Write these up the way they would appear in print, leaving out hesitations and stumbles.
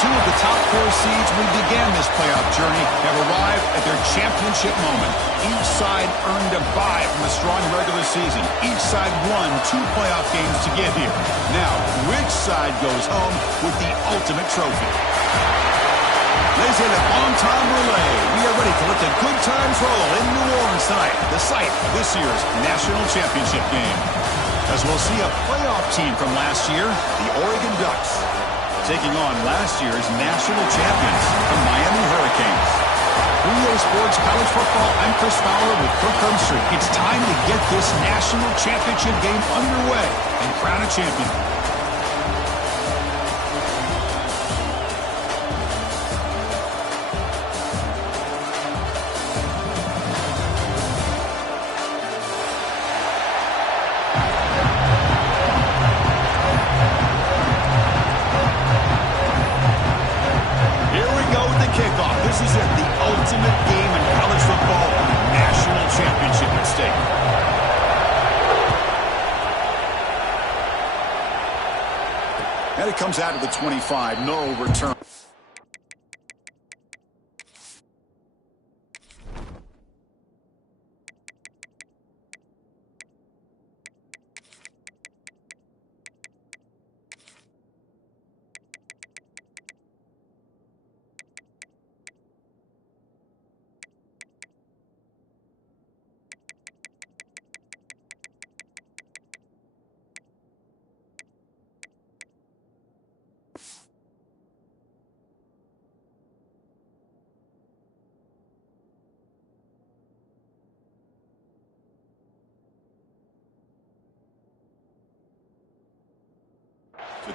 Two of the top four seeds when we began this playoff journey have arrived at their championship moment. Each side earned a bye from a strong regular season. Each side won 2 playoff games to get here. Now, which side goes home with the ultimate trophy? Laissez le bon temps rouler. We are ready to let the good times roll in New Orleans tonight, the site of this year's national championship game. As we'll see a playoff team from last year, the Oregon Ducks, taking on last year's national champions, the Miami Hurricanes. 3A Sports College Football, I'm Chris Fowler with Kirk Herbstreit. It's time to get this national championship game underway and crown a champion. This is it, the ultimate game in college football, national championship at stake. And it comes out of the 25, no return.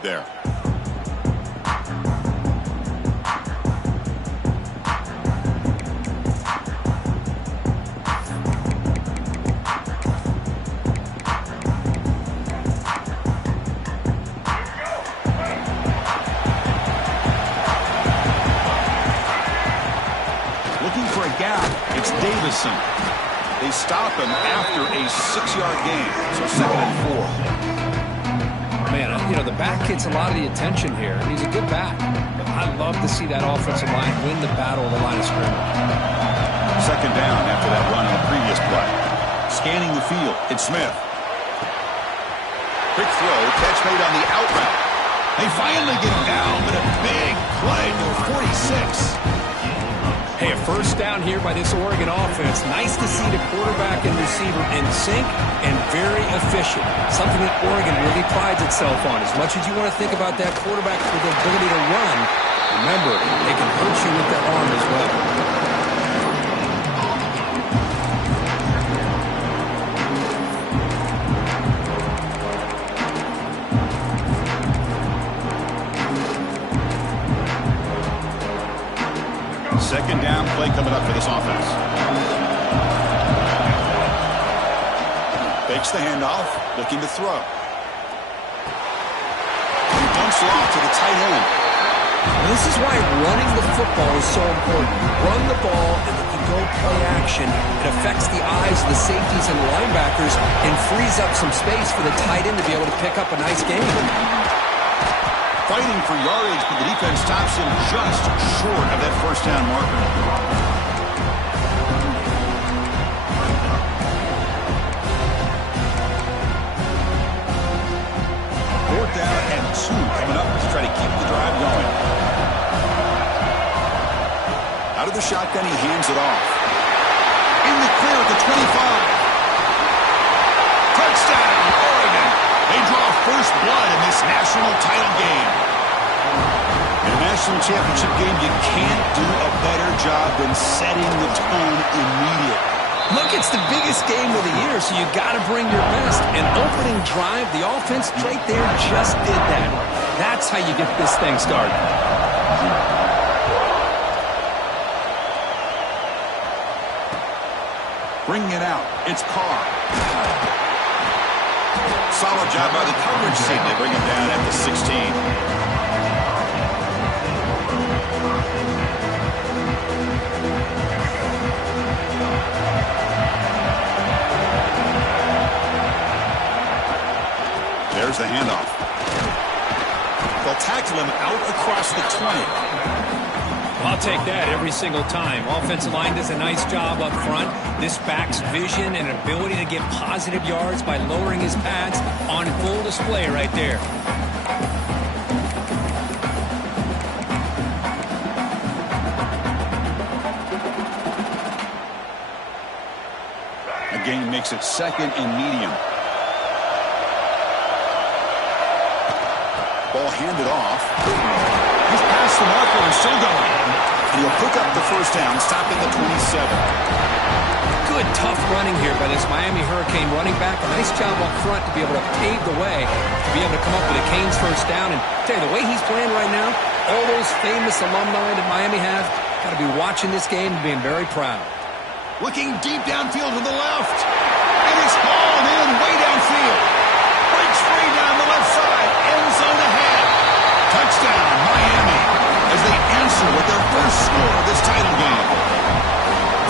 There. Looking for a gap. It's Davison. They stop him after a 6-yard gain, so 2nd and 4. Man, you know, the back gets a lot of the attention here. He's a good back. But I love to see that offensive line win the battle of the line of scrimmage. 2nd down after that run on the previous play. Scanning the field, it's Smith. Quick throw, catch made on the out route. They finally get him down, but a big play to 46. Hey, a first down here by this Oregon offense. Nice to see the quarterback and receiver in sync and very efficient. Something that Oregon really prides itself on. As much as you want to think about that quarterback for the ability to run, remember, they can hurt you with their arm as well. Second down play coming up for this offense. Fakes the handoff, looking to throw. He dumps it off to the tight end. And this is why running the football is so important. Run the ball, and if you go play action, it affects the eyes of the safeties and the linebackers and frees up some space for the tight end to be able to pick up a nice game. Fighting for yardage, but the defense stops him just short of that first down marker. 4th down and 2 coming up to try to keep the drive going. Out of the shotgun, he hands it off. In the clear at the 25. Touchdown, Oregon. They draw first blood in this national title game. In a national championship game, you can't do a better job than setting the tone immediately. Look, it's the biggest game of the year, so you got to bring your best. An opening drive, the offense right there just did that. That's how you get this thing started. Bringing it out, it's Carr. Solid job by the coverage team. They bring him down at the 16. There's the handoff. They'll tackle him out across the 20. I'll take that every single time. Offensive line does a nice job up front. This back's vision and ability to get positive yards by lowering his pads on full display right there. A gain makes it second and medium. Ball handed off. He's past the marker and still going. And he'll pick up the first down, stopping the 27. Good, tough running here by this Miami Hurricane running back. A nice job up front to be able to pave the way, to be able to come up with a Canes first down. And tell you, the way he's playing right now, all those famous alumni that Miami have, got to be watching this game and being very proud. Looking deep downfield to the left. And it's hauled in way downfield. Breaks free down the left side. End zone ahead. Touchdown, Miami, as they answer with their first score of this title game.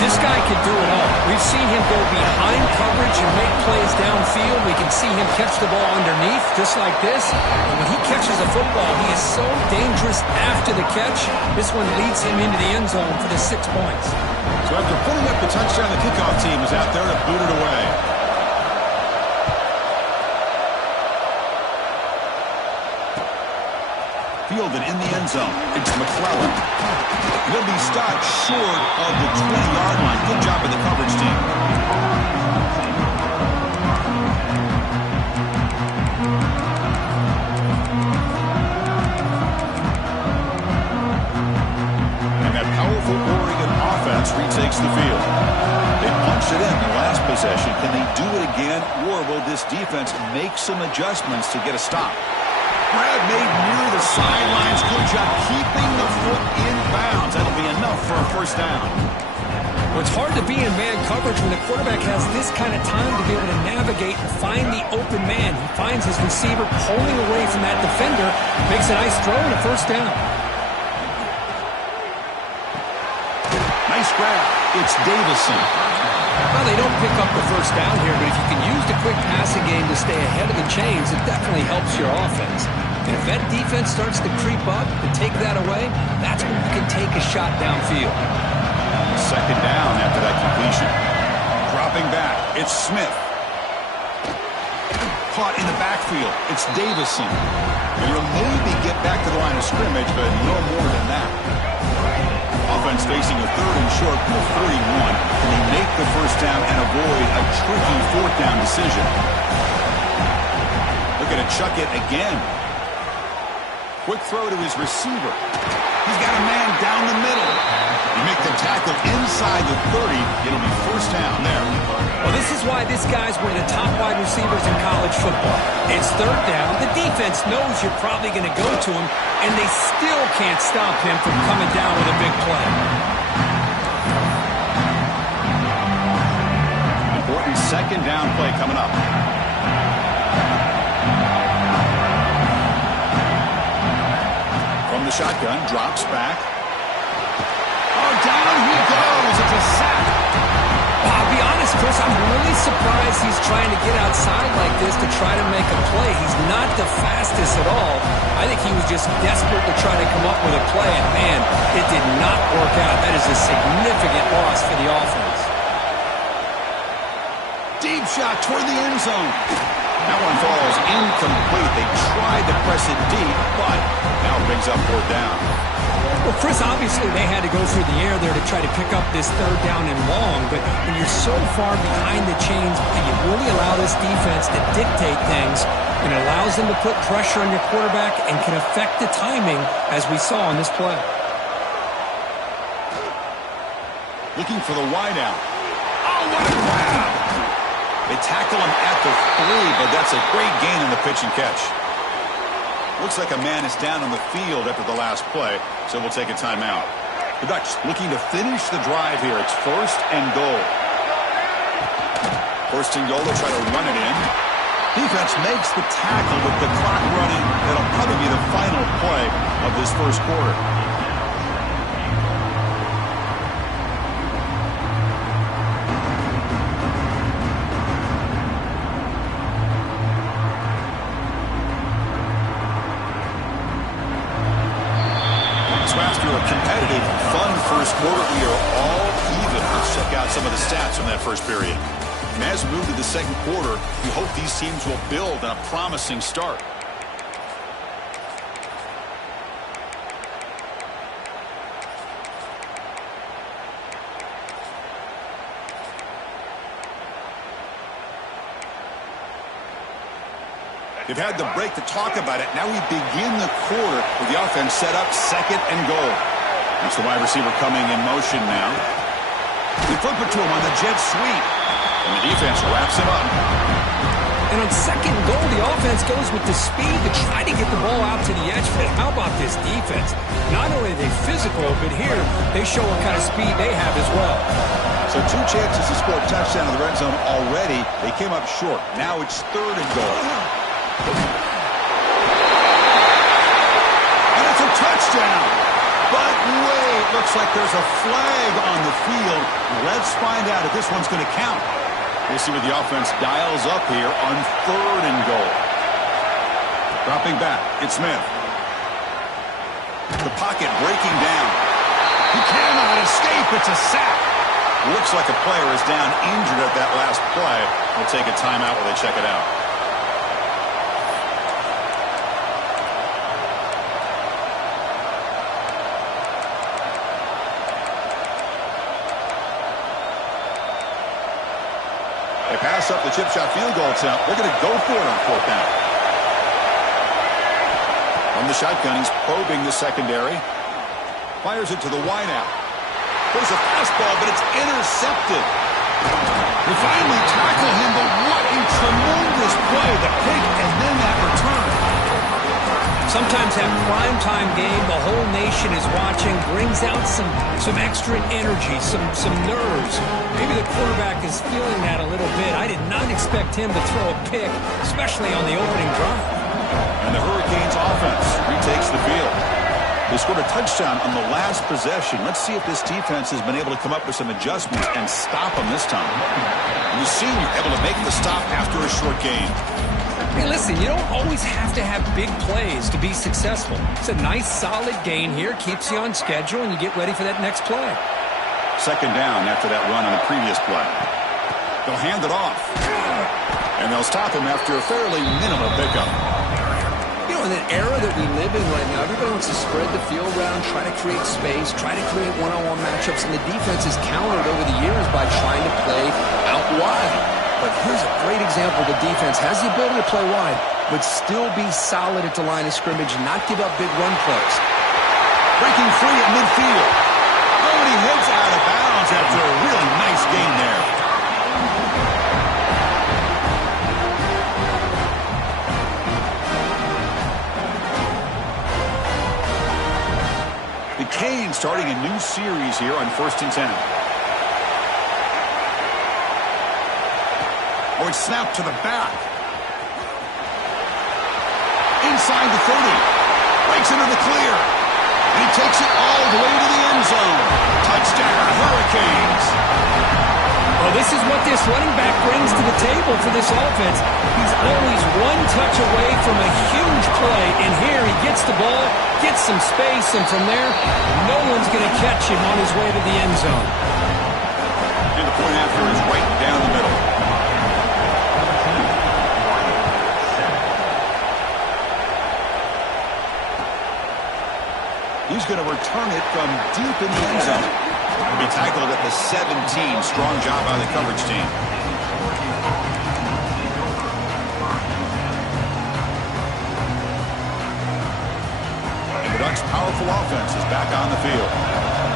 This guy can do it all. We've seen him go behind coverage and make plays downfield. We can see him catch the ball underneath, just like this. And when he catches a football, he is so dangerous after the catch. This one leads him into the end zone for the 6 points. So after putting up the touchdown, the kickoff team is out there to boot it away. Fielded in the end zone. It's McClellan. He'll be stopped short of the 20-yard line. Good job by the coverage team. And that powerful Oregon offense retakes the field. They punched it in the last possession. Can they do it again, or will this defense make some adjustments to get a stop? Grab made near the sidelines. Good job keeping the foot in bounds. That'll be enough for a first down. Well, it's hard to be in man coverage when the quarterback has this kind of time to be able to navigate and find the open man. He finds his receiver pulling away from that defender, makes a nice throw and a first down. Nice grab. It's Davison. Well, they don't pick up the first down here, but if you can use the quick passing game to stay ahead of the chains, it definitely helps your offense. And if that defense starts to creep up and take that away, that's when you can take a shot downfield. Second down after that completion. Dropping back, it's Smith. Caught in the backfield, it's Davison. And he'll maybe get back to the line of scrimmage, but no more than that. Offense facing a third and short from the 41. Can they make the first down and avoid a tricky fourth down decision? Looking to chuck it again. Quick throw to his receiver. He's got a man down the middle. You make the tackle inside the 30. It'll be first down there. Well, this is why this guy's one of the top wide receivers in college football. It's third down. The defense knows you're probably going to go to him, and they still can't stop him from coming down with a big play. Important second down play coming up. From the shotgun, drops back. Oh, down he goes. It's a sack. I'll be honest, Chris, I'm really surprised he's trying to get outside like this to try to make a play. He's not the fastest at all. I think he was just desperate to try to come up with a play, and man, it did not work out. That is a significant loss for the offense. Deep shot toward the end zone. That one falls incomplete. They tried to press it deep, but now it brings up fourth down. Well, Chris, obviously they had to go through the air there to try to pick up this third down and long, but when you're so far behind the chains, you really allow this defense to dictate things, and it allows them to put pressure on your quarterback and can affect the timing, as we saw on this play. Looking for the wideout. Oh, what a grab! They tackle him at the 3, but that's a great gain in the pitch and catch. Looks like a man is down on the field after the last play, so we'll take a timeout. The Ducks looking to finish the drive here. It's first and goal. First and goal, they'll try to run it in. Defense makes the tackle with the clock running. That'll probably be the final play of this first quarter. So after a competitive, fun first quarter, we are all even. Let's check out some of the stats from that first period. And as we move to the second quarter, we hope these teams will build on a promising start. They've had the break to talk about it. Now we begin the quarter with the offense set up second and goal. That's the wide receiver coming in motion now. They flip it to him on the jet sweep. And the defense wraps him up. And on second goal, the offense goes with the speed to try to get the ball out to the edge. But how about this defense? Not only are they physical, but here they show what kind of speed they have as well. So 2 chances to score a touchdown in the red zone already. They came up short. Now it's third and goal. And it's a touchdown. But wait, looks like there's a flag on the field. Let's find out if this one's going to count. We'll see what the offense dials up here on third and goal. Dropping back, it's Smith. The pocket breaking down. He cannot escape. It's a sack. Looks like a player is down injured at that last play. We'll take a timeout while they check it out. They pass up the chip shot field goal attempt. They're going to go for it on fourth down. From the shotgun, he's probing the secondary. Fires it to the wideout. There's a fastball, but it's intercepted. They finally tackle him, but what a tremendous play. The pick and then that return. Sometimes that primetime game, the whole nation is watching, brings out some extra energy, some nerves. Maybe the quarterback is feeling that a little bit. I did not expect him to throw a pick, especially on the opening drive. And the Hurricanes offense retakes the field. They scored a touchdown on the last possession. Let's see if this defense has been able to come up with some adjustments and stop them this time. And the senior able to make the stop after a short gain. Hey, listen, you don't always have to have big plays to be successful. It's a nice, solid gain here. Keeps you on schedule, and you get ready for that next play. Second down after that run on the previous play. They'll hand it off. And they'll stop him after a fairly minimal pickup. You know, in an era that we live in right now, everybody wants to spread the field around, try to create space, try to create one-on-one matchups, and the defense has countered over the years by trying to play out wide. But here's a great example. The defense has the ability to play wide, but still be solid at the line of scrimmage and not give up big run plays. Breaking free at midfield. Oh, and he heads out of bounds after a really nice gain there. The Canes starting a new series here on 1st and 10. Oh, it's snapped to the back. Inside the 30. Breaks into the clear. And he takes it all the way to the end zone. Touchdown, Hurricanes. Well, this is what this running back brings to the table for this offense. He's always one touch away from a huge play. And here he gets the ball, gets some space, and from there, no one's going to catch him on his way to the end zone. And the point after is right down the middle. He's going to return it from deep in the end zone. He'll be tackled at the 17. Strong job by the coverage team. And the Ducks' powerful offense is back on the field.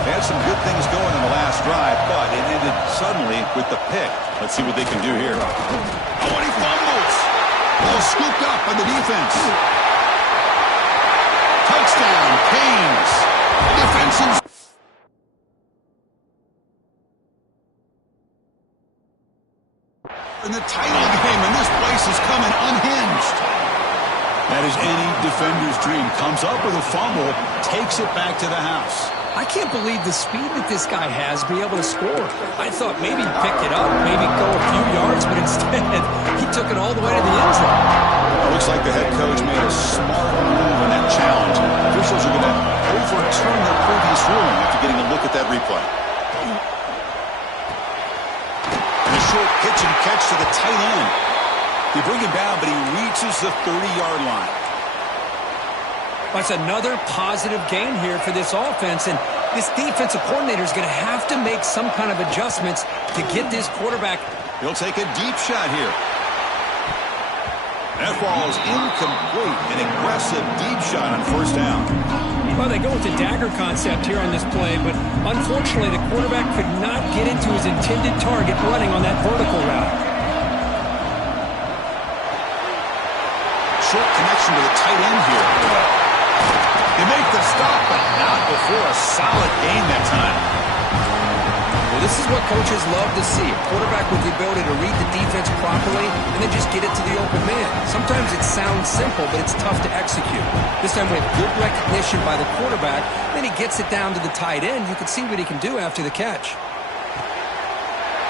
They had some good things going in the last drive, but it ended suddenly with the pick. Let's see what they can do here. Oh, and he fumbles. Ball scooped up by the defense. Touchdown, Canes. Defensive. In the title game, and this place is coming unhinged. That is any defender's dream. Comes up with a fumble, takes it back to the house. I can't believe the speed that this guy has to be able to score. I thought maybe he'd pick it up, maybe go a few yards, but instead he took it all the way to the end zone. It looks like the head coach made a smart move on that challenge. Officials are going to overturn the to the tight end. They bring him down, but he reaches the 30-yard line. That's another positive gain here for this offense, and this defensive coordinator is going to have to make some kind of adjustments to get this quarterback. He'll take a deep shot here. That ball is incomplete. An aggressive deep shot on first down. Well, they go with the dagger concept here on this play, but unfortunately the quarterback could not get into his intended target running on that vertical route. Short connection to the tight end here. They make the stop, but not before a solid gain that time. Well, this is what coaches love to see. A quarterback with the ability to read the defense properly and then just get it to the open man. Sometimes it sounds simple, but it's tough to execute. This time with good recognition by the quarterback, then he gets it down to the tight end. You can see what he can do after the catch.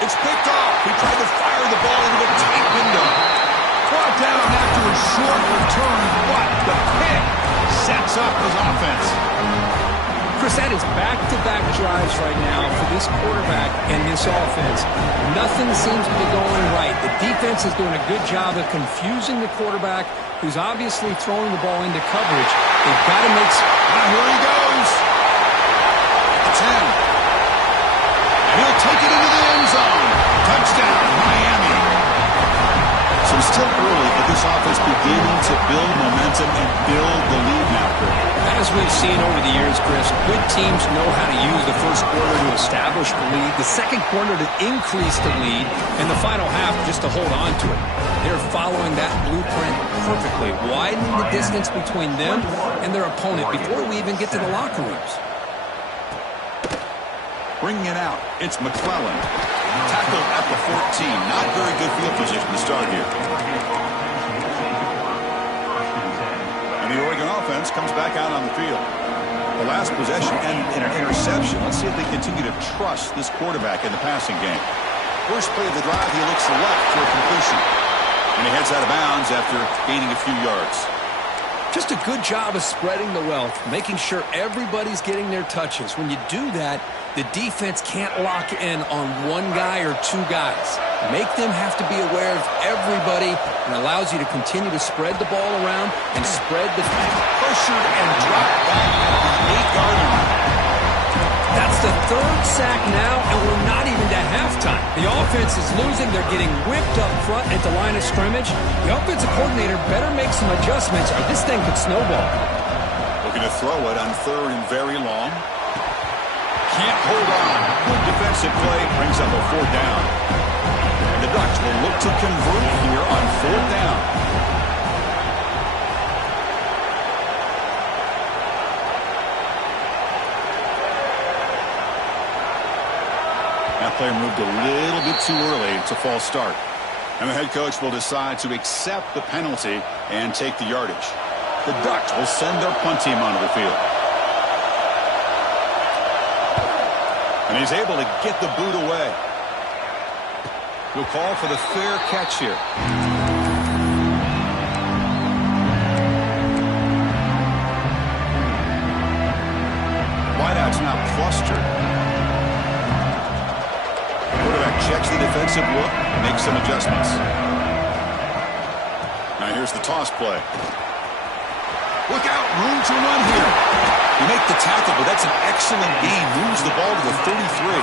It's picked off. He tried to fire the ball into the tight window. Brought down after a short return, but the pick sets up his offense. Chris, that is back-to-back drives right now for this quarterback and this offense. Nothing seems to be going right. The defense is doing a good job of confusing the quarterback, who's obviously throwing the ball into coverage. They've got to make some... Here he goes. The 10. And he'll take it into the end zone. Touchdown, Miami. So it's still early, but this offense beginning to build momentum and build the lead now, Chris. As we've seen over the years, Chris, good teams know how to use the first quarter to establish the lead, the second quarter to increase the lead, and the final half just to hold on to it. They're following that blueprint perfectly, widening the distance between them and their opponent before we even get to the locker rooms. Bringing it out, it's McClellan. Tackled at the 14. Not very good field position to start here. And the Oregon offense comes back out on the field. The last possession ended in an interception. Let's see if they continue to trust this quarterback in the passing game. First play of the drive, he looks left for a completion. And he heads out of bounds after gaining a few yards. Just a good job of spreading the wealth, making sure everybody's getting their touches. When you do that, the defense can't lock in on one guy or two guys. Make them have to be aware of everybody and allows you to continue to spread the ball around and spread the pressured and dropped back at the 8-yard line. That's the third sack now, and we're not even to halftime. The offense is losing. They're getting whipped up front at the line of scrimmage. The offensive coordinator better make some adjustments or this thing could snowball. Looking to throw it on third and very long. Can't hold on. Good defensive play. Brings up a fourth down. And the Ducks will look to convert here on fourth down. That player moved a little bit too early. It's a false start. And the head coach will decide to accept the penalty and take the yardage. The Ducks will send their punt team onto the field. And he's able to get the boot away. He'll call for the fair catch here. Wideout's now clustered. Quarterback checks the defensive look, makes some adjustments. Now here's the toss play. Look out, room to run here. You make the tackle, but that's an excellent gain. Moves the ball to the 33.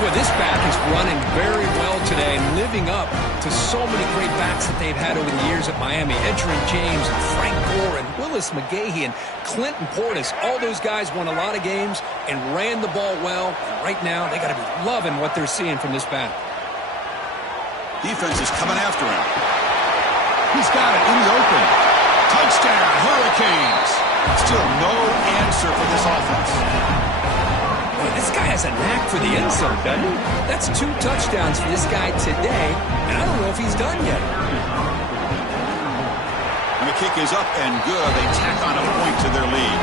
Well, this back is running very well today and living up to so many great backs that they've had over the years at Miami. Edgerrin James and Frank Gore and Willis McGahee and Clinton Portis. All those guys won a lot of games and ran the ball well. And right now, they got to be loving what they're seeing from this back. Defense is coming after him. He's got it in the open. Touchdown, Hurricanes. Still no answer for this offense. Boy, this guy has a knack for the end zone, doesn't he? That's 2 touchdowns for this guy today, and I don't know if he's done yet. And the kick is up and good. They tack on a point to their lead.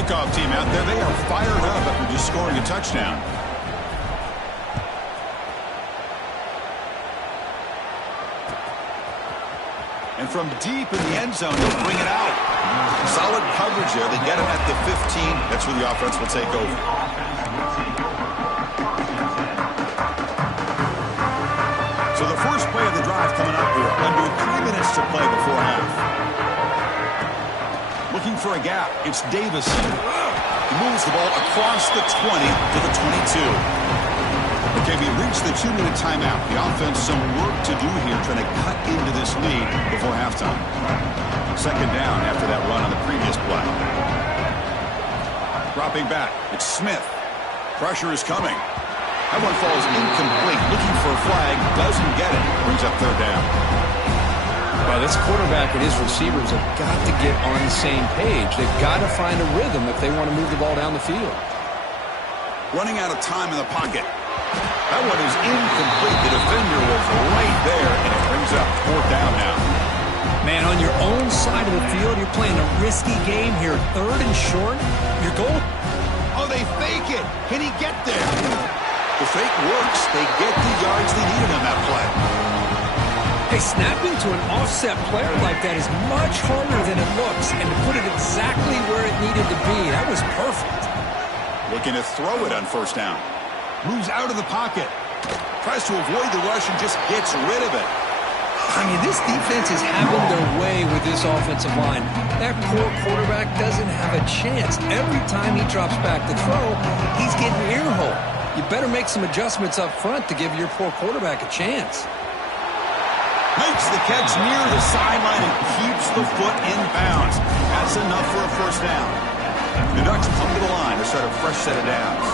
Kickoff team out there. They are fired up after just scoring a touchdown. And from deep in the end zone, they'll bring it out. Solid coverage there. They get him at the 15. That's where the offense will take over. for a gap. It's Davison. He moves the ball across the 20 to the 22. Okay, we reached the 2-minute timeout. The offense some work to do here trying to cut into this lead before halftime. Second down after that run on the previous play. Dropping back. It's Smith. Pressure is coming. That one falls incomplete. Looking for a flag. Doesn't get it. Brings up third down. Well, this quarterback and his receivers have got to get on the same page. They've got to find a rhythm if they want to move the ball down the field. Running out of time in the pocket. That one is incomplete. The defender was right there, and it brings up fourth down now. Man, on your own side of the field, you're playing a risky game here. Third and short, your goal. Oh, they fake it. Can he get there? The fake works. They get the yards they needed on that play. Hey, snapping to an offset player like that is much harder than it looks, and to put it exactly where it needed to be, that was perfect. Looking to throw it on first down. Moves out of the pocket. Tries to avoid the rush and just gets rid of it. I mean, this defense is having their way with this offensive line. That poor quarterback doesn't have a chance. Every time he drops back to throw, he's getting earhole. You better make some adjustments up front to give your poor quarterback a chance. Makes the catch near the sideline and keeps the foot in bounds. That's enough for a first down. The Ducks come to the line to start a fresh set of downs.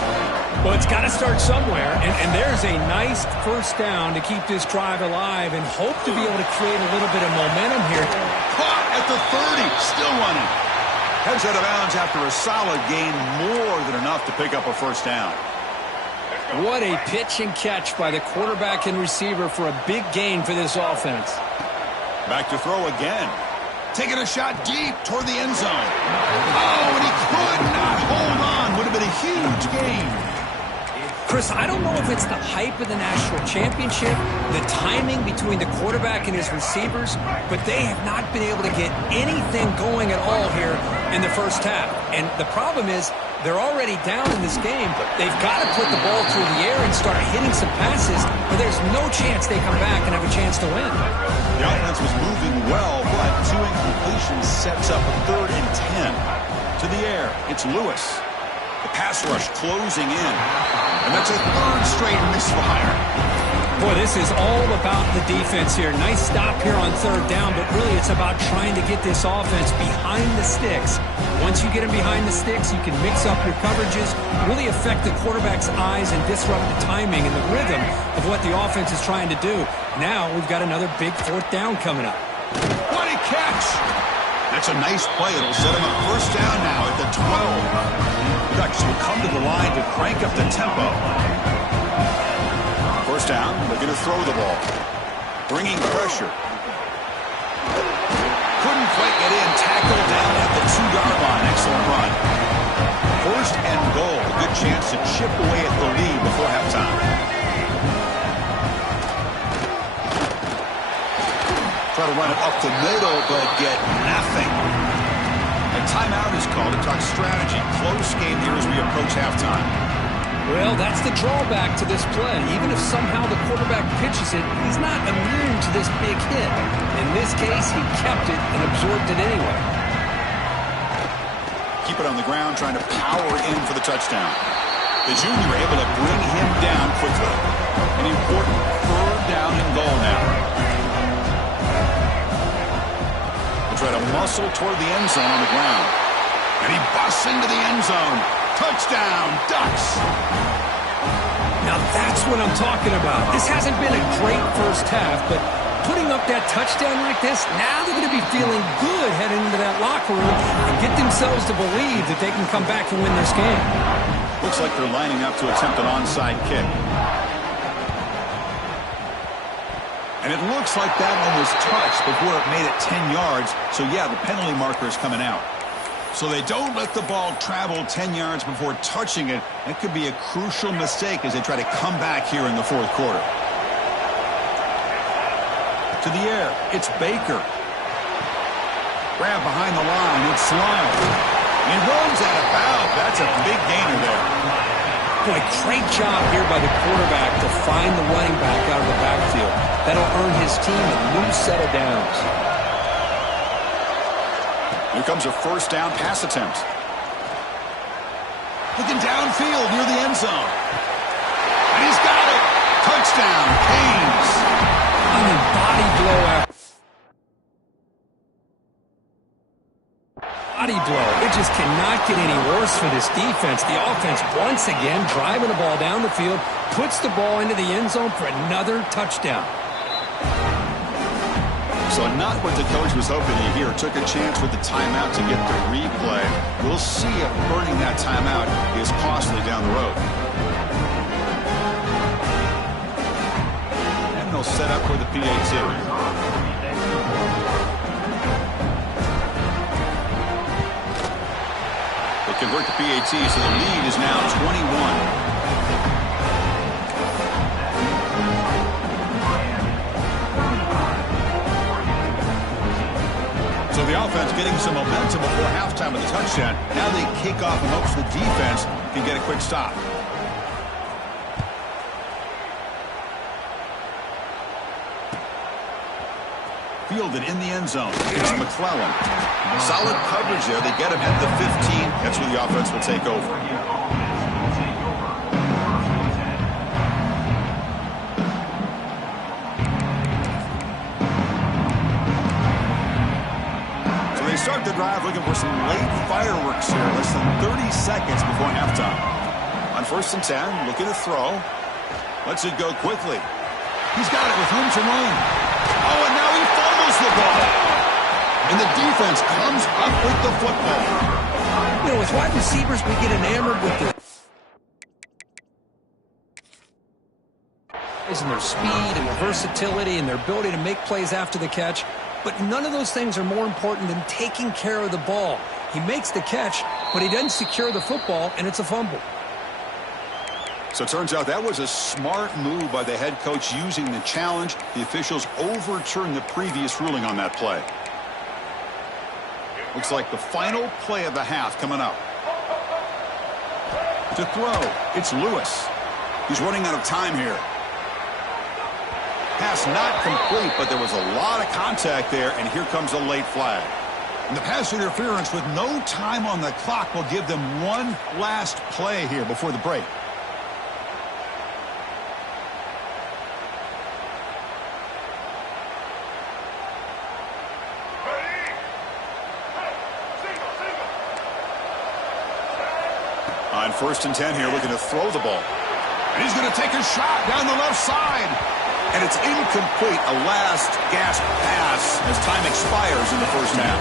Well, it's got to start somewhere, and there's a nice first down to keep this drive alive and hope to be able to create a little bit of momentum here. Caught at the 30, still running. Heads out of bounds after a solid gain, more than enough to pick up a first down. What a pitch and catch by the quarterback and receiver for a big gain for this offense. Back to throw again. Taking a shot deep toward the end zone. Oh, and he could not hold on. Would have been a huge gain. Chris, I don't know if it's the hype of the national championship, the timing between the quarterback and his receivers, but they have not been able to get anything going at all here in the first half. And the problem is they're already down in this game. They've got to put the ball through the air and start hitting some passes, or there's no chance they come back and have a chance to win. The offense was moving well, but two incompletions sets up a 3rd and 10. To the air, it's Lewis. The pass rush closing in. And that's a 3rd straight misfire. Boy, this is all about the defense here. Nice stop here on 3rd down, but really it's about trying to get this offense behind the sticks. Once you get them behind the sticks, you can mix up your coverages, really affect the quarterback's eyes and disrupt the timing and the rhythm of what the offense is trying to do. Now we've got another big 4th down coming up. What a catch! That's a nice play. It'll set him up first down now at the 12. The Ducks will come to the line to crank up the tempo. First down, looking to throw the ball. Bringing pressure. Couldn't quite get in. Tackled down at the 2-yard line. Excellent run. First and goal. A good chance to chip away at the lead before halftime. Try to run it up the middle, but get nothing. A timeout is called to talk strategy. Close game here as we approach halftime. Well, that's the drawback to this play. Even if somehow the quarterback pitches it, he's not immune to this big hit. In this case, he kept it and absorbed it anyway. Keep it on the ground, trying to power in for the touchdown. The junior able to bring him down quickly. An important 3rd down and goal now. Try to muscle toward the end zone on the ground. And he busts into the end zone. Touchdown, Ducks! Now that's what I'm talking about. This hasn't been a great first half, but putting up that touchdown like this, now they're going to be feeling good heading into that locker room and get themselves to believe that they can come back and win this game. Looks like they're lining up to attempt an onside kick. And it looks like that one was touched before it made it 10 yards. So, yeah, the penalty marker is coming out. So they don't let the ball travel 10 yards before touching it. That could be a crucial mistake as they try to come back here in the 4th quarter. To the air, it's Baker. Grab behind the line, it's Sloan. He runs out of bounds. That's a big gainer there. Boy, great job here by the quarterback to find the running back out of the backfield. That'll earn his team a new set of downs. Here comes a first down pass attempt. Looking downfield near the end zone. And he's got it. Touchdown, Canes. I mean, body blow after body blow. It just cannot get any worse for this defense. The offense once again driving the ball down the field, puts the ball into the end zone for another touchdown. So not what the coach was hoping to hear. Took a chance with the timeout to get the replay. We'll see if burning that timeout is costly down the road. And they'll set up for the PAT. They convert the PAT, so the lead is now 21. So the offense getting some momentum before halftime with the touchdown. Now they kick off in hopes the defense can get a quick stop. Fielded in the end zone. It's McClellan. Solid coverage there. They get him at the 15. That's where the offense will take over. They start the drive looking for some late fireworks here. Less than 30 seconds before halftime. On 1st and 10, looking to throw. Lets it go quickly. He's got it with room to run. Oh, and now he fumbles the ball. And the defense comes up with the football. You know, with wide receivers, we get enamored with their and their speed and their versatility and their ability to make plays after the catch. But none of those things are more important than taking care of the ball. He makes the catch, but he doesn't secure the football, and it's a fumble. So it turns out that was a smart move by the head coach using the challenge. The officials overturned the previous ruling on that play. Looks like the final play of the half coming up. To throw, it's Lewis. He's running out of time here. Pass not complete, but there was a lot of contact there, and here comes a late flag. And the pass interference with no time on the clock will give them one last play here before the break. On 1st and 10 here, looking to throw the ball. And he's going to take a shot down the left side. And it's incomplete, a last gasp pass as time expires in the first half.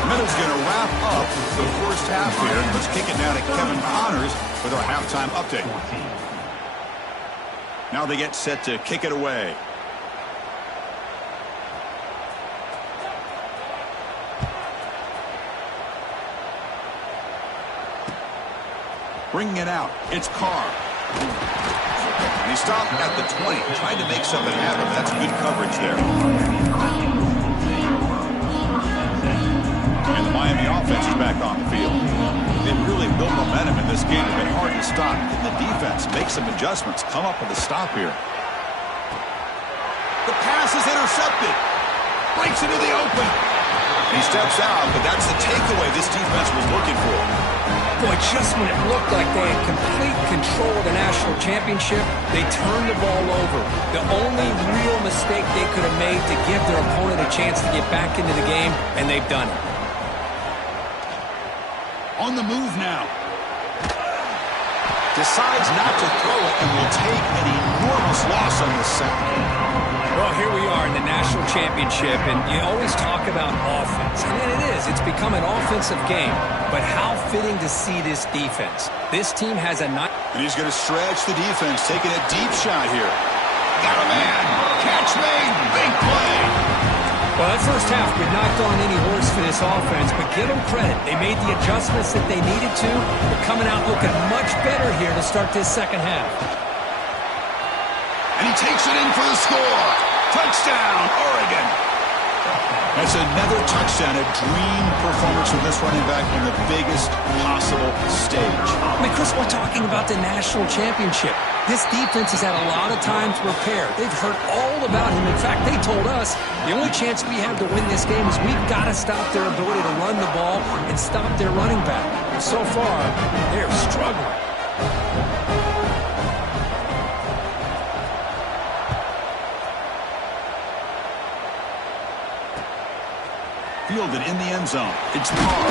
And that is going to wrap up the first half here. Let's kick it now to Kevin Connors with our halftime update. Now they get set to kick it away. Bringing it out, it's Carr. And he stopped at the 20, trying to make something happen. That's good coverage there. And the Miami offense is back on the field. They've really built momentum in this game. It's been hard to stop. Can the defense make some adjustments, come up with a stop here? The pass is intercepted. Breaks into the open. He steps out, but that's the takeaway this defense was looking for. Boy, just when it looked like they had complete control of the national championship, they turned the ball over. The only real mistake they could have made to give their opponent a chance to get back into the game, and they've done it. On the move now. Decides not to throw it and will take an enormous loss on this sack. Well, here we are in the national championship, and you always talk about offense. And it is. It's become an offensive game. But how fitting to see this defense. This team has a nice... And he's going to stretch the defense, taking a deep shot here. Got a man. Catch made. Big play. Well, that first half could not have gone any worse for this offense, but give them credit. They made the adjustments that they needed to. They're coming out looking much better here to start this second half. And he takes it in for the score. Touchdown, Oregon. That's another touchdown, a dream performance from this running back on the biggest possible stage. I mean, Chris, we're talking about the national championship. This defense has had a lot of time to prepare. They've heard all about him. In fact, they told us the only chance we have to win this game is we've got to stop their ability to run the ball and stop their running back. And so far, they're struggling. Fielded in the end zone. It's Carr.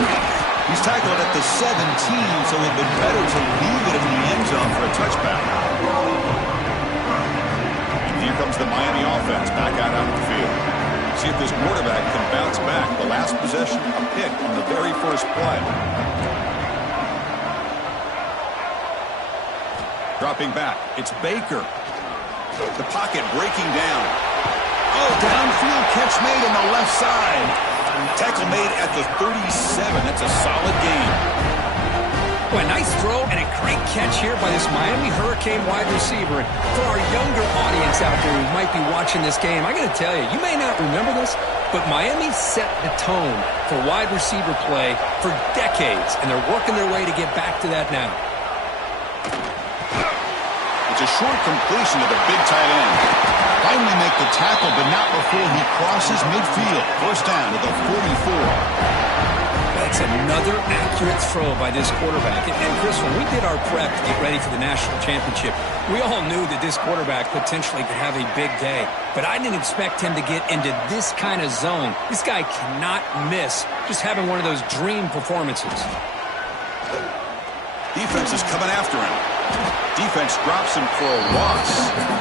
He's tackled at the 17, so it would have been better to leave it in the end zone for a touchback. And here comes the Miami offense back out onto the field. See if this quarterback can bounce back. The last possession, a pick on the very first play. Dropping back. It's Baker. The pocket breaking down. Oh, downfield catch made on the left side. Tackle made at the 37. That's a solid gain. Boy, nice throw and a great catch here by this Miami Hurricane wide receiver. And for our younger audience out there who might be watching this game, I got to tell you, you may not remember this, but Miami set the tone for wide receiver play for decades, and they're working their way to get back to that now. It's a short completion to the big tight end. Finally make the tackle, but not before he crosses midfield. First down to the 44. That's another accurate throw by this quarterback. And Chris, when we did our prep to get ready for the national championship, we all knew that this quarterback potentially could have a big day. But I didn't expect him to get into this kind of zone. This guy cannot miss just having one of those dream performances. Defense is coming after him. Defense drops him for a loss.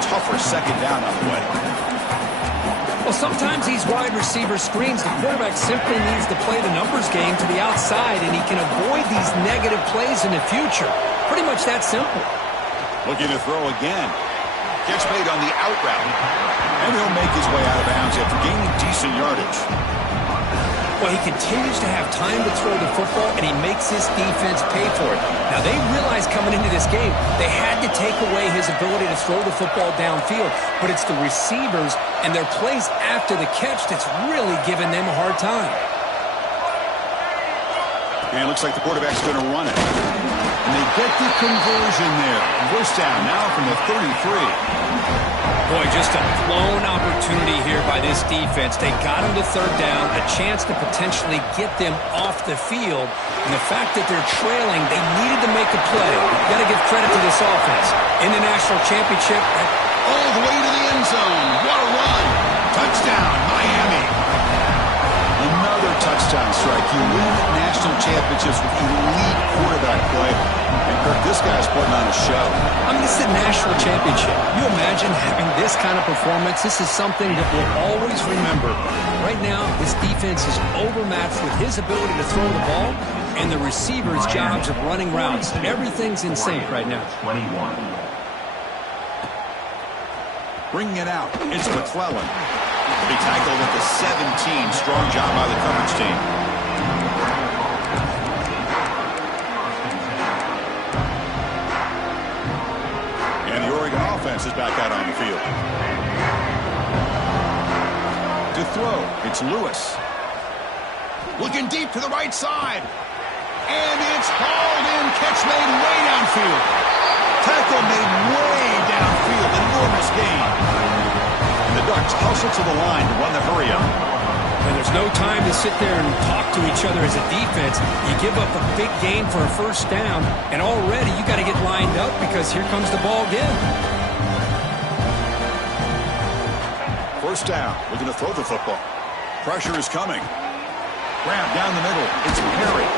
Tougher second down on the way. Well, sometimes these wide receiver screens, the quarterback simply needs to play the numbers game to the outside, and he can avoid these negative plays in the future. Pretty much that simple. Looking to throw again. Catch made on the out route. And he'll make his way out of bounds after gaining decent yardage. Well, he continues to have time to throw the football, and he makes his defense pay for it. Now, they realized coming into this game they had to take away his ability to throw the football downfield, but it's the receivers and their plays after the catch that's really giving them a hard time. And it looks like the quarterback's going to run it. And they get the conversion there. First down now from the 33. Boy, just a blown opportunity here by this defense. They got him to third down, a chance to potentially get them off the field. And the fact that they're trailing, they needed to make a play. You got to give credit to this offense. In the national championship, all the way to the end zone. What a run. Touchdown, Miami. Another touchdown strike. You win national championships with elite quarterback play. And Kirk, this guy's putting on a show. I mean, this is a national championship. You imagine having this kind of performance? This is something that we'll always remember. Right now, this defense is overmatched with his ability to throw the ball and the receivers' jobs of running routes. Everything's in sync right now. 21. Bringing it out. It's McClellan. He tackled at the 17. Strong job by the coverage team. And the Oregon offense is back out on the field. To throw, it's Lewis. Looking deep to the right side. And it's hauled in. Catch made way downfield. Tackle made way downfield. Enormous gain. The Ducks hustle to the line to run the hurry up. And there's no time to sit there and talk to each other as a defense. You give up a big gain for a first down, and already you got to get lined up because here comes the ball again. First down. Looking to throw the football. Pressure is coming. Grab down the middle. It's Perry.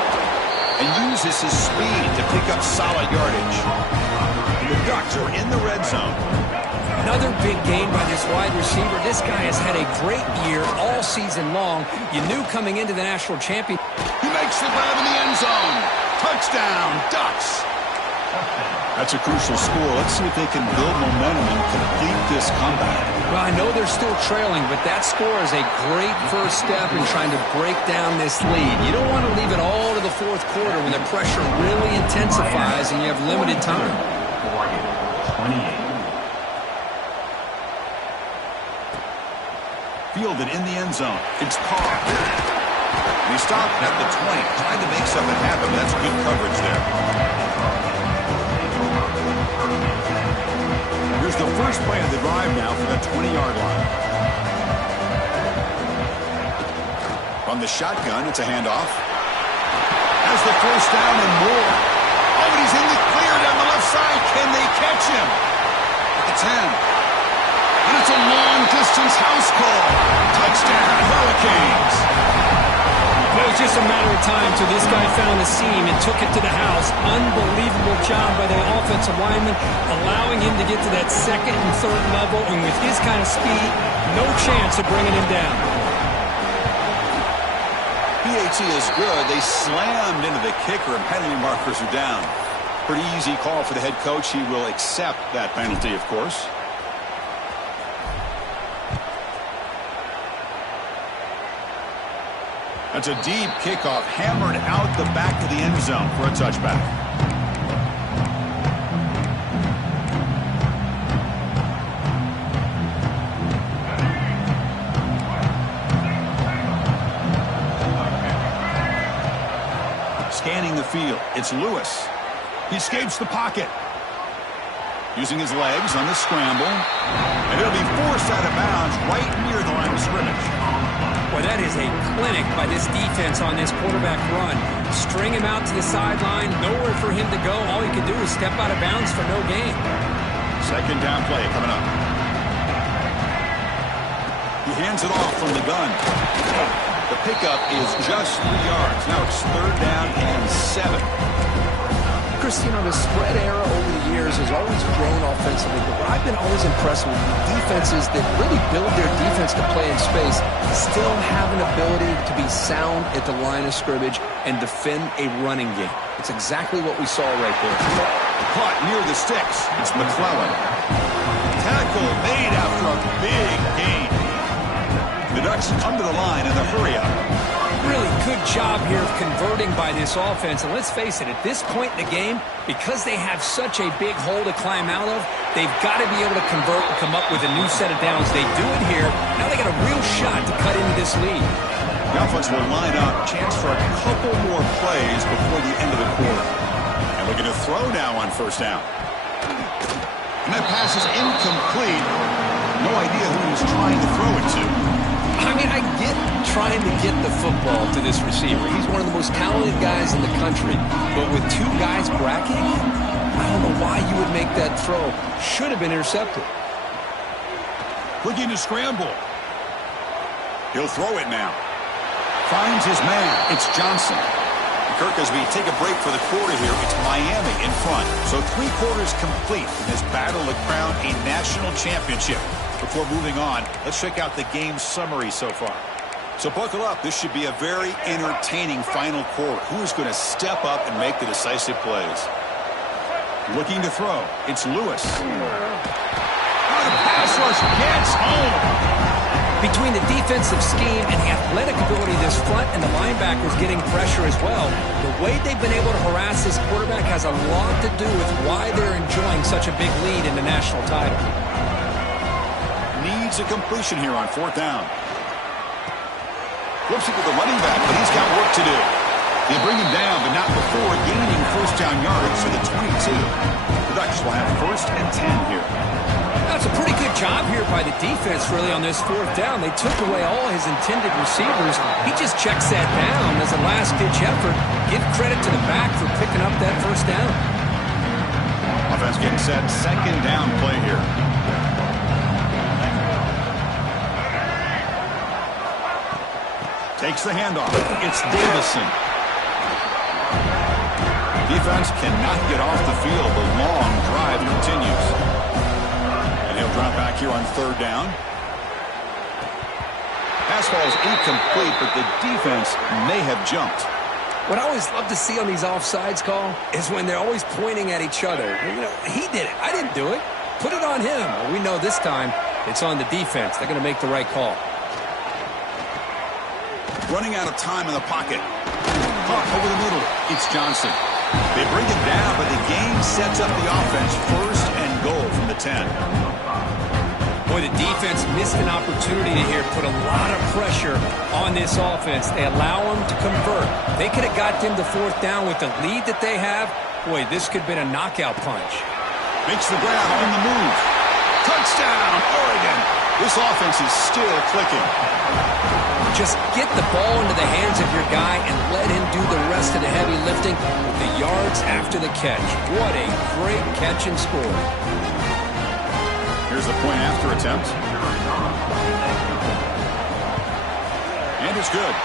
And uses his speed to pick up solid yardage. The Ducks are in the red zone. Another big gain by this wide receiver. This guy has had a great year all season long. You knew coming into the national championship. He makes the grab in the end zone. Touchdown, Ducks. That's a crucial score. Let's see if they can build momentum and complete this comeback. Well, I know they're still trailing, but that score is a great first step in trying to break down this lead. You don't want to leave it all to the fourth quarter when the pressure really intensifies and you have limited time. 28. fielded in the end zone. It's Carr. And he stopped at the 20, trying to make something happen, but that's good coverage there. Here's the first play of the drive now from the 20-yard line. From the shotgun, it's a handoff. Has the first down and more. Oh, but he's in the clear down the left side. Can they catch him? At the 10. And it's a long-distance house call. Touchdown, Hurricanes. It was just a matter of time till this guy found the seam and took it to the house. Unbelievable job by the offensive lineman, allowing him to get to that second and third level, and with his kind of speed, no chance of bringing him down. PAT is good. They slammed into the kicker, and penalty markers are down. Pretty easy call for the head coach. He will accept that penalty, of course. That's a deep kickoff, hammered out the back of the end zone for a touchback. Scanning the field, it's Lewis. He escapes the pocket. Using his legs on the scramble. And it'll be forced out of bounds right near the line of scrimmage. Well, that is a clinic by this defense on this quarterback run. String him out to the sideline, nowhere for him to go. All he can do is step out of bounds for no gain. Second down play coming up. He hands it off from the gun. The pickup is just 3 yards. Now it's third down and 7. Chris, you know, the spread era over the years has always grown offensively, but what I've been always impressed with defenses that really build their defense to play in space still have an ability to be sound at the line of scrimmage and defend a running game. It's exactly what we saw right there. Caught near the sticks. It's McClellan. Tackle made after a big gain. The Ducks come to the line in the hurry-up. Really good job here of converting by this offense. And let's face it, at this point in the game, because they have such a big hole to climb out of, they've got to be able to convert and come up with a new set of downs. They do it here. Now they got a real shot to cut into this lead. The offense will line up. Chance for a couple more plays before the end of the quarter. And looking to throw now on first down. And that pass is incomplete. No idea who he was trying to throw it to. I mean, I get trying to get the football to this receiver. He's one of the most talented guys in the country. But with two guys bracketing him, I don't know why you would make that throw. Should have been intercepted. Looking to scramble. He'll throw it now. Finds his man. It's Johnson. Kirk, as we take a break for the quarter here, it's Miami in front. So 3 quarters complete in this battle to crown a national championship. Before moving on, let's check out the game summary so far. So buckle up. This should be a very entertaining final quarter. Who's going to step up and make the decisive plays? Looking to throw. It's Lewis. Oh, the pass rush gets home. Between the defensive scheme and the athletic ability of this front and the linebackers getting pressure as well, the way they've been able to harass this quarterback has a lot to do with why they're enjoying such a big lead in the national title. Needs a completion here on fourth down. Flips it to the running back, but he's got work to do. They bring him down, but not before gaining first down yardage to the 22. The Ducks will have first and 10 here. That's a pretty good job here by the defense, really, on this fourth down. They took away all his intended receivers. He just checks that down as a last-ditch effort. Give credit to the back for picking up that first down. Offense getting set. Second down play here. Takes the handoff. It's Davison. Defense cannot get off the field. The long drive continues. And he'll drop back here on third down. Pass ball is incomplete, but the defense may have jumped. What I always love to see on these offsides call is when they're always pointing at each other. You know, he did it. I didn't do it. Put it on him. Well, we know this time it's on the defense. They're going to make the right call. Running out of time in the pocket. Caught over the middle. It's Johnson. They bring it down, but the game sets up the offense. First and goal from the 10. Well, Boy, the defense missed an opportunity here, put a lot of pressure on this offense. They allow them to convert. They could have got them to fourth down with the lead that they have. Boy, this could have been a knockout punch. Makes the grab on the move. Touchdown, Oregon. This offense is still clicking. Just get the ball into the hands of your guy and let him do the rest of the heavy lifting with the yards after the catch. What a great catch and score. Here's the point after attempt. And it's good.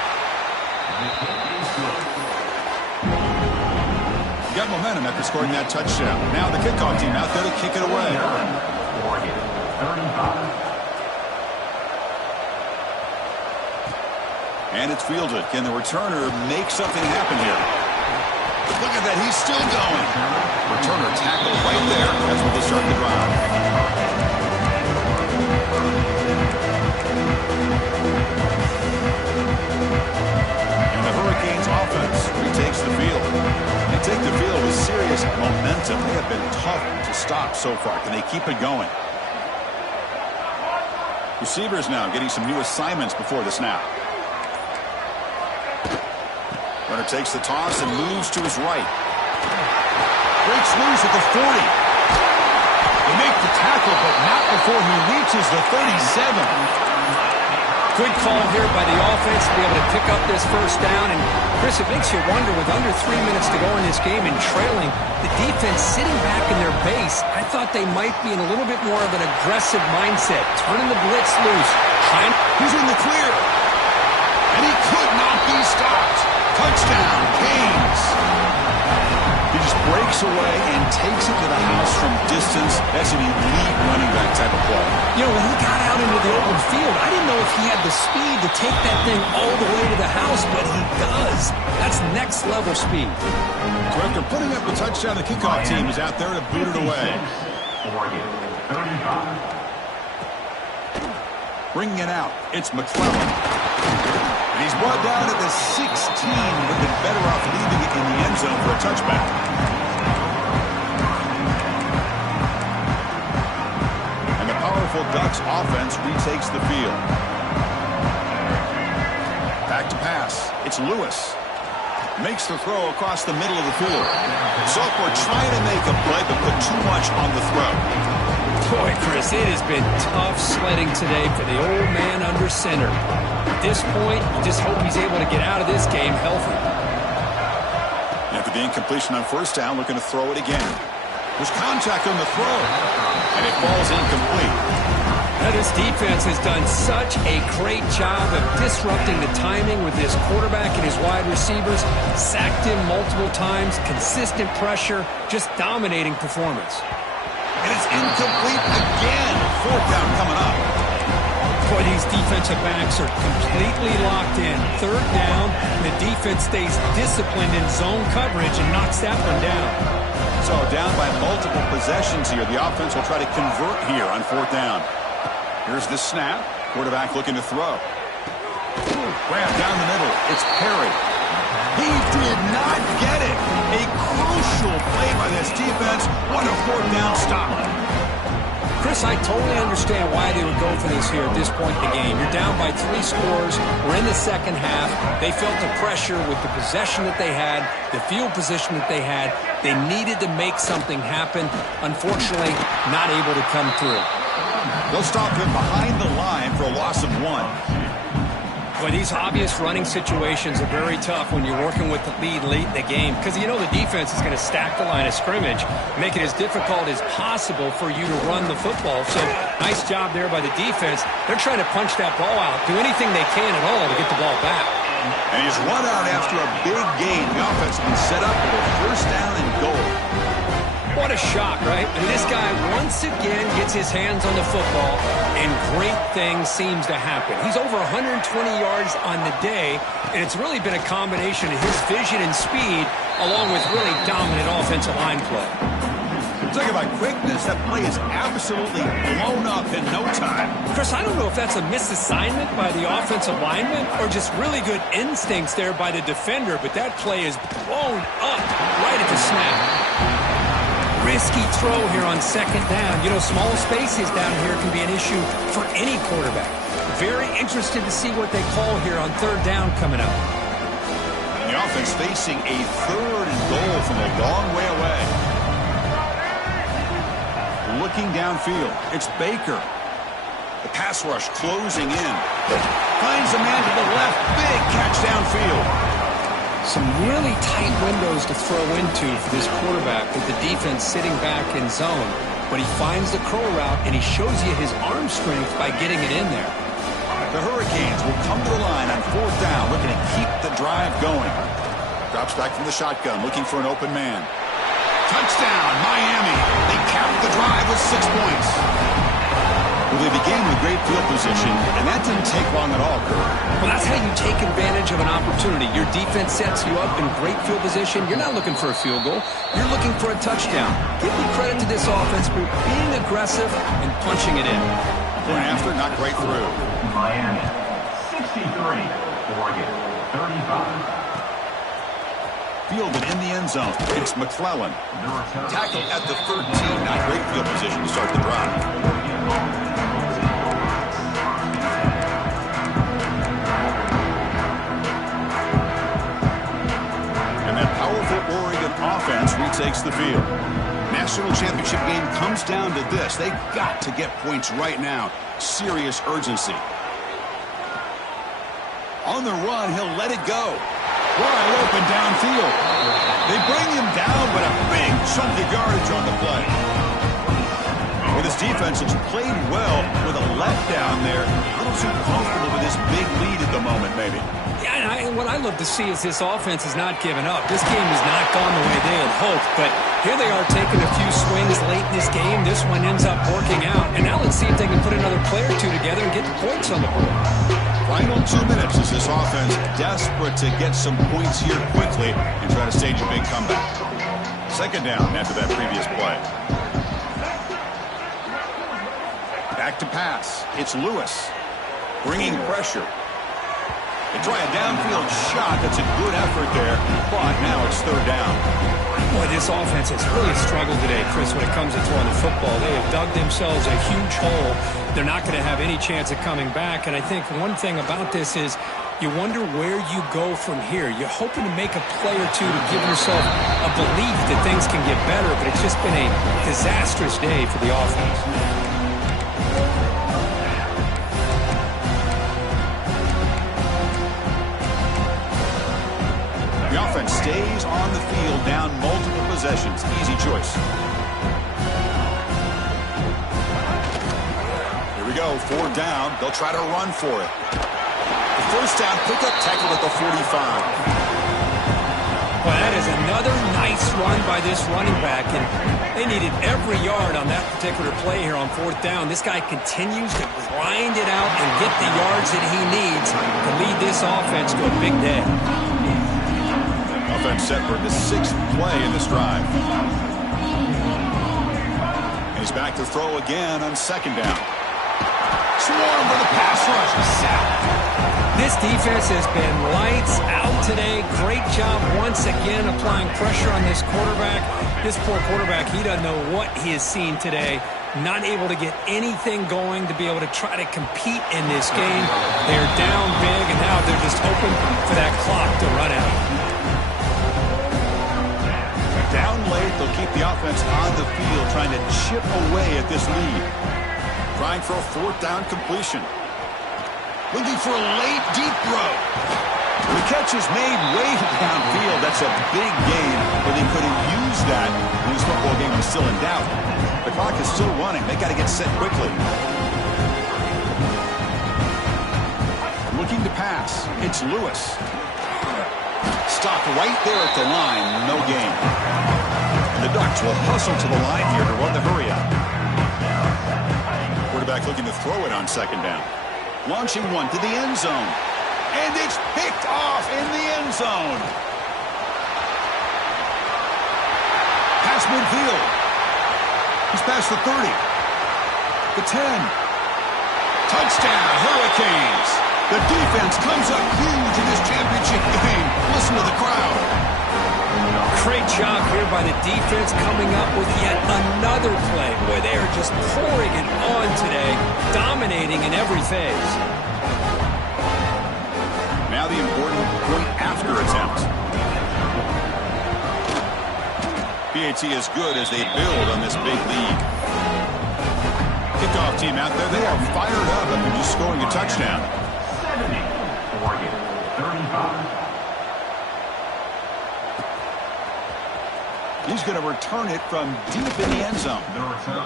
You got momentum after scoring that touchdown. Now the kickoff team out there to kick it away. And it's fielded. Can the returner make something happen here? Look at that. He's still going. Returner tackled right there. That's where they start the drive. And the Hurricanes offense retakes the field. They take the field with serious momentum. They have been tough to stop so far. Can they keep it going? Receivers now getting some new assignments before the snap. Runner takes the toss and moves to his right. Breaks loose at the 40. They make the tackle, but not before he reaches the 37. Good call here by the offense to be able to pick up this first down. And, Chris, it makes you wonder, with under 3 minutes to go in this game and trailing, the defense sitting back in their base, I thought they might be in a little bit more of an aggressive mindset, turning the blitz loose. He's in the clear. And he could not be stopped. Touchdown, Canes. He just breaks away and takes it to the house from distance. That's an elite running back type of play. You know, when he got out into the open field, I didn't know if he had the speed to take that thing all the way to the house, but he does. That's next level speed. So after putting up the touchdown, the kickoff team is out there to boot it away. Bringing it out, it's McClellan. And he's brought down at the 16, but been better off leaving it in the end zone for a touchback. And the powerful Ducks offense retakes the field. Back to pass. It's Lewis. Makes the throw across the middle of the field. Sophomore trying to make a play, but put too much on the throw. Boy, Chris, it has been tough sledding today for the old man under center. At this point, you just hope he's able to get out of this game healthy. After the incompletion on first down, looking to throw it again. There's contact on the throw, and it falls incomplete. Now, this defense has done such a great job of disrupting the timing with this quarterback and his wide receivers. Sacked him multiple times, consistent pressure, just dominating performance. And it's incomplete again. Fourth down coming up. Boy, these defensive backs are completely locked in. Third down, the defense stays disciplined in zone coverage and knocks that one down. So down by multiple possessions here. The offense will try to convert here on fourth down. Here's the snap. Quarterback looking to throw. Grab down the middle. It's Perry. He did not get it. A crucial play by this defense. What a fourth down stop. Chris, I totally understand why they would go for this here at this point in the game. You're down by 3 scores. We're in the second half. They felt the pressure with the possession that they had, the field position that they had. They needed to make something happen. Unfortunately, not able to come through. They'll stop him behind the line for a loss of 1. Boy, these obvious running situations are very tough when you're working with the lead late in the game, because you know the defense is going to stack the line of scrimmage, make it as difficult as possible for you to run the football. So nice job there by the defense. They're trying to punch that ball out, do anything they can at all to get the ball back. And he's run out after a big gain. The offense has been set up for a first down and goal. What a shock, right? I mean, this guy once again gets his hands on the football, and great things seems to happen. He's over 120 yards on the day, and it's really been a combination of his vision and speed, along with really dominant offensive line play. Talk about quickness. That play is absolutely blown up in no time. Chris, I don't know if that's a misassignment by the offensive lineman or just really good instincts there by the defender, but that play is blown up right at the snap. Risky throw here on second down. You know, small spaces down here can be an issue for any quarterback. Very interested to see what they call here on third down coming up. And the offense facing a 3rd and goal from a long way away. Looking downfield, it's Baker. The pass rush closing in. Finds a man to the left. Big catch downfield. Some really tight windows to throw into for this quarterback with the defense sitting back in zone. But he finds the curl route, and he shows you his arm strength by getting it in there. The Hurricanes will come to the line on 4th down, looking to keep the drive going. Drops back from the shotgun, looking for an open man. Touchdown, Miami. They cap the drive with 6 points. Well, they began with great field position, and that didn't take long at all, Kurt. Well, that's how you take advantage of an opportunity. Your defense sets you up in great field position. You're not looking for a field goal. You're looking for a touchdown. Give me credit to this offense for being aggressive and punching it in. Going after, not quite through. Miami, 63. Oregon, 35. Fielded in the end zone. It's McClellan. Tackled at the 13. Not great field position to start the drive. Oregon offense retakes the field. National championship game comes down to this. They've got to get points right now. Serious urgency. On the run, he'll let it go. Wide open downfield. They bring him down, but a big chunk of yardage on the play. Well, this defense has played well with a letdown there. A little too comfortable with this big lead at the moment, maybe. Yeah, and what I love to see is this offense has not given up. This game has not gone the way they had hoped, but here they are taking a few swings late in this game. This one ends up working out, and now let's see if they can put another play or two together and get the points on the board. Final 2 minutes as this offense desperate to get some points here quickly and try to stage a big comeback. Second down after that previous play. Back to pass. It's Lewis bringing pressure. They try a downfield shot. That's a good effort there, but now it's third down. Boy, this offense has really struggled today, Chris, when it comes to throwing the football. They have dug themselves a huge hole. They're not going to have any chance of coming back, and I think one thing about this is you wonder where you go from here. You're hoping to make a play or two to give yourself a belief that things can get better, but it's just been a disastrous day for the offense. The offense stays on the field, down multiple possessions. Easy choice. Here we go, 4th down. They'll try to run for it. The first down pickup, tackled at the 45. Well, that is another nice run by this running back, and they needed every yard on that particular play here on 4th down. This guy continues to grind it out and get the yards that he needs to lead this offense to a big day. Offense set for the 6th play in this drive. And he's back to throw again on 2nd down. Swarm for the pass rush. Sacked. This defense has been lights out today. Great job once again applying pressure on this quarterback. This poor quarterback, he doesn't know what he has seen today. Not able to get anything going to be able to try to compete in this game. They're down big, and now they're just hoping for that clock to run out. Down late, they'll keep the offense on the field, trying to chip away at this lead. Trying for a 4th down completion. Looking for a late, deep throw. The catch is made way downfield. That's a big gain, but they could have used that when this football game was still in doubt. The clock is still running. They got to get set quickly. Looking to pass. It's Lewis. Stopped right there at the line. No gain. And the Ducks will hustle to the line here to run the hurry up. Quarterback looking to throw it on 2nd down. Launching one to the end zone. And it's picked off in the end zone. Pass midfield. He's past the 30. The 10. Touchdown, Hurricanes. The defense comes up huge in this championship game. Listen to the crowd. Great job here by the defense coming up with yet another play. Boy, they are just pouring it on today, dominating in every phase. Now the important point after attempt. PAT is good as they build on this big lead. Kickoff team out there, they are fired up after just scoring a touchdown. 70, Oregon, 35. He's going to return it from deep in the end zone.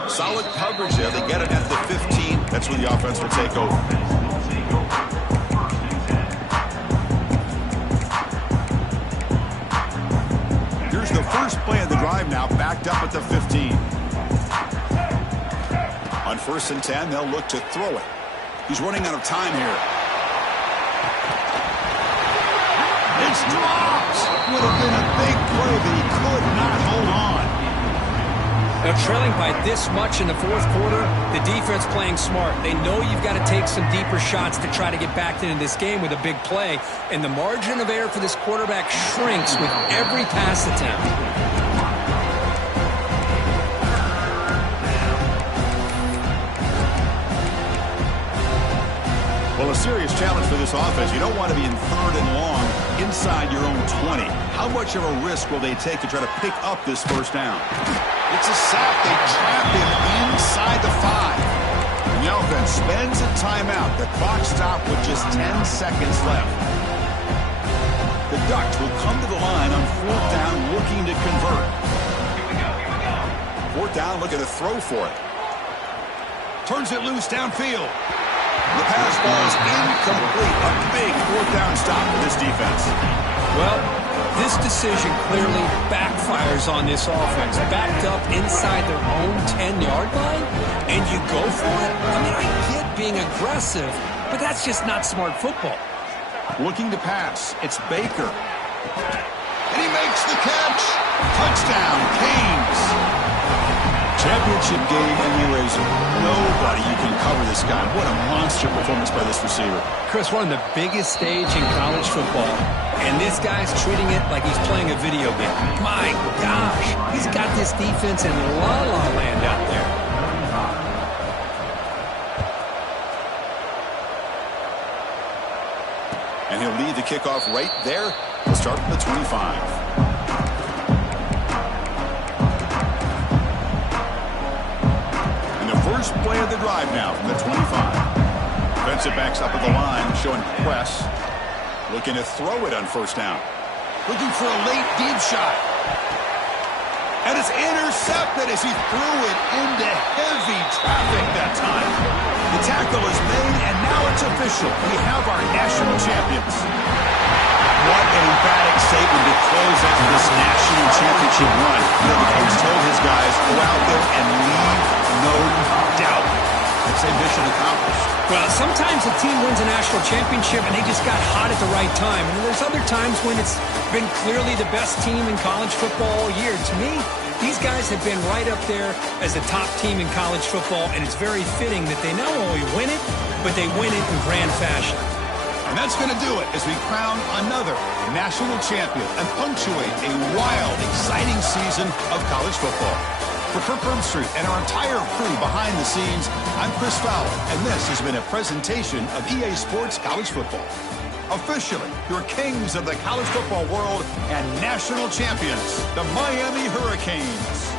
Solid coverage there. They get it at the 15. That's where the offense will take over. Here's the first play of the drive now, backed up at the 15. On 1st and 10, they'll look to throw it. He's running out of time here. It's dropped. Would have been a big play, but he could not hold on. Now, trailing by this much in the fourth quarter, the defense playing smart. They know you've got to take some deeper shots to try to get back into this game with a big play, and the margin of error for this quarterback shrinks with every pass attempt. Well, a serious challenge for this offense. You don't want to be in 3rd and long inside your own 20. How much of a risk will they take to try to pick up this first down? It's a sack. They trap him inside the 5. And the offense spends a timeout. The clock stopped with just 10 seconds left. The Ducks will come to the line on 4th down looking to convert. 4th down looking to throw for it. Turns it loose downfield. The pass ball is incomplete. A big 4th down stop for this defense. Well, this decision clearly backfires on this offense. Backed up inside their own 10-yard line, and you go for it? I mean, I get being aggressive, but that's just not smart football. Looking to pass. It's Baker. And he makes the catch. Touchdown, Canes. Championship game, and there is nobody you can cover this guy. What a monster performance by this receiver. Chris, we're on the biggest stage in college football, and this guy's treating it like he's playing a video game. My gosh, he's got this defense in la-la land out there. And he'll lead the kickoff right there. He'll start from the 25. First play of the drive now from the 25. Defensive backs up at the line, showing press. Looking to throw it on 1st down. Looking for a late deep shot. And it's intercepted as he threw it into heavy traffic that time. The tackle is made, and now it's official. We have our national champions. What an emphatic statement to close out this national championship run. The coach told his guys, go out there and leave no doubt. That's a mission accomplished. Well, sometimes a team wins a national championship and they just got hot at the right time. And there's other times when it's been clearly the best team in college football all year. To me, these guys have been right up there as the top team in college football, and it's very fitting that they not only win it, but they win it in grand fashion. And that's going to do it as we crown another national champion and punctuate a wild, exciting season of college football. For Kirk Brumstreet and our entire crew behind the scenes, I'm Chris Fowler, and this has been a presentation of EA Sports College Football. Officially, your kings of the college football world and national champions, the Miami Hurricanes.